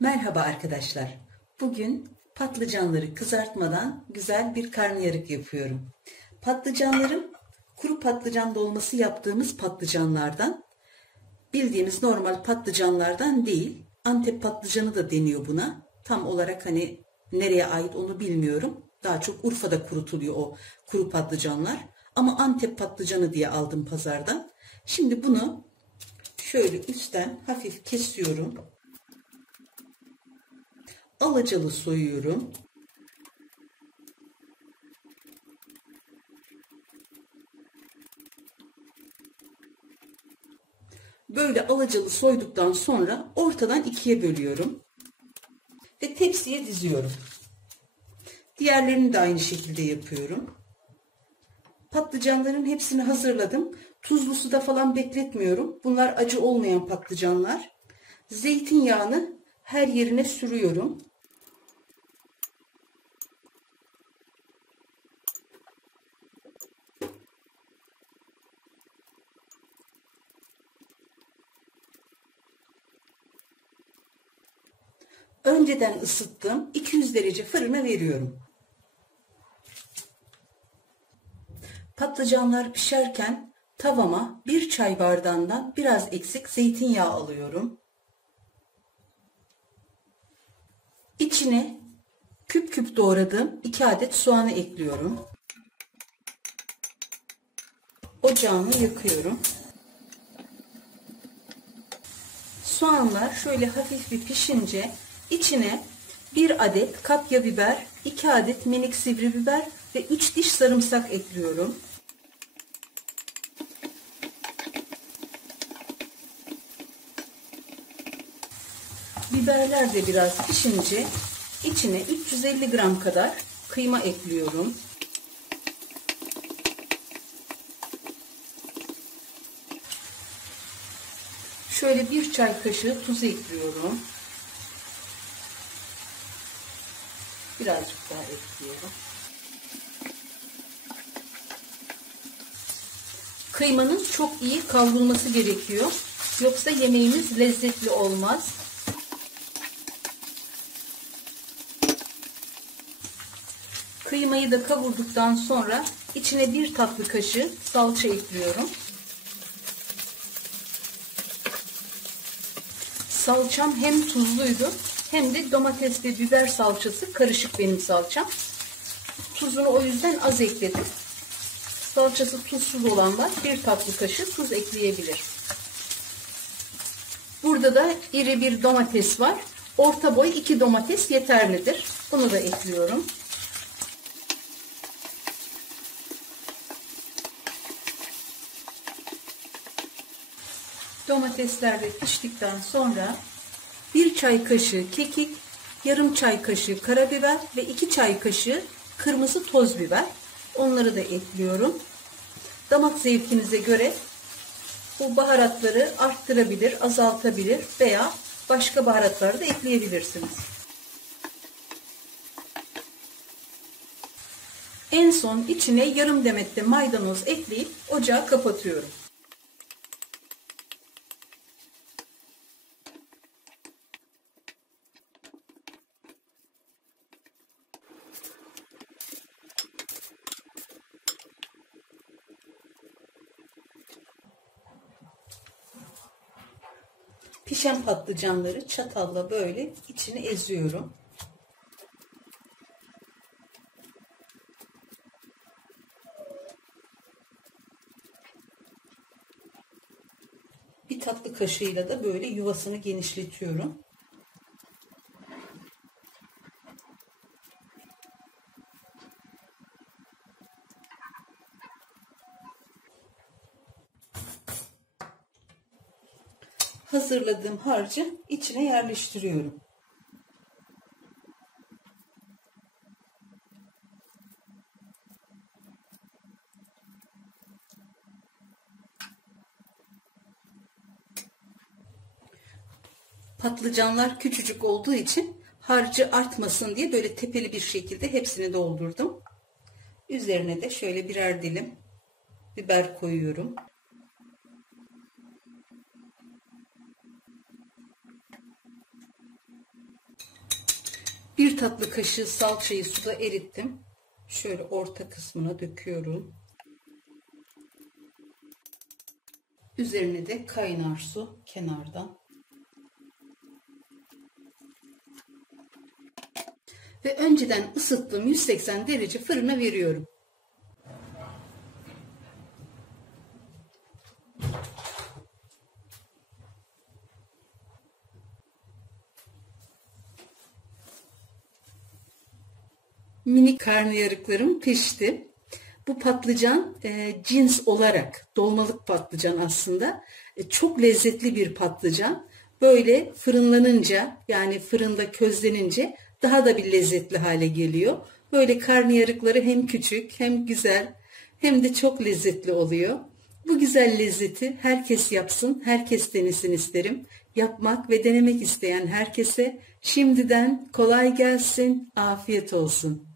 Merhaba arkadaşlar. Bugün patlıcanları kızartmadan güzel bir karnıyarık yapıyorum. Patlıcanlarım kuru patlıcan dolması yaptığımız patlıcanlardan, bildiğimiz normal patlıcanlardan değil. Antep patlıcanı da deniyor buna. Tam olarak nereye ait onu bilmiyorum. Daha çok Urfa'da kurutuluyor o kuru patlıcanlar. Ama Antep patlıcanı diye aldım pazardan. Şimdi bunu şöyle üstten hafif kesiyorum. Alacalı soyuyorum. Böyle alacalı soyduktan sonra ortadan ikiye bölüyorum. Ve tepsiye diziyorum. Diğerlerini de aynı şekilde yapıyorum. Patlıcanların hepsini hazırladım. Tuzlu suda falan bekletmiyorum. Bunlar acı olmayan patlıcanlar. Zeytinyağını her yerine sürüyorum. Önceden ısıttığım 200 derece fırına veriyorum. Patlıcanlar pişerken tavama 1 çay bardağından biraz eksik zeytinyağı alıyorum. İçine küp küp doğradığım 2 adet soğanı ekliyorum. Ocağımı yakıyorum. Soğanlar şöyle hafif bir pişince içine 1 adet kapya biber, 2 adet minik sivri biber ve 3 diş sarımsak ekliyorum. Biberler de biraz pişince içine 350 gram kadar kıyma ekliyorum. Şöyle 1 çay kaşığı tuz ekliyorum. Birazcık daha ekliyorum. Kıymanın çok iyi kavrulması gerekiyor. Yoksa yemeğimiz lezzetli olmaz. Kıymayı da kavurduktan sonra içine 1 tatlı kaşığı salça ekliyorum. Salçam hem tuzluydu hem de domates ve biber salçası karışık benim salçam. Tuzunu o yüzden az ekledim. Salçası tuzsuz olanlar 1 tatlı kaşığı tuz ekleyebilir. Burada da iri bir domates var. Orta boy 2 domates yeterlidir. Bunu da ekliyorum. Domatesler de piştikten sonra 1 çay kaşığı kekik, yarım çay kaşığı karabiber ve 2 çay kaşığı kırmızı toz biber. Onları da ekliyorum. Damak zevkinize göre bu baharatları arttırabilir, azaltabilir veya başka baharatları da ekleyebilirsiniz. En son içine yarım demet de maydanoz ekleyip ocağı kapatıyorum. Pişen patlıcanları çatalla böyle içine eziyorum. Bir tatlı kaşığıyla da böyle yuvasını genişletiyorum. Hazırladığım harcı içine yerleştiriyorum. Patlıcanlar küçücük olduğu için harcı artmasın diye böyle tepeli bir şekilde hepsini doldurdum. Üzerine de şöyle birer dilim biber koyuyorum. Bir tatlı kaşığı salçayı suda erittim. Şöyle orta kısmına döküyorum. Üzerine de kaynar su kenardan. Ve önceden ısıttığım 180 derece fırına veriyorum. Minik karnıyarıklarım pişti. Bu patlıcan cins olarak dolmalık patlıcan aslında. Çok lezzetli bir patlıcan. Böyle fırınlanınca, yani fırında közlenince daha da bir lezzetli hale geliyor. Böyle karnıyarıkları hem küçük hem güzel hem de çok lezzetli oluyor. Bu güzel lezzeti herkes yapsın, herkes denesin isterim. Yapmak ve denemek isteyen herkese şimdiden kolay gelsin, afiyet olsun.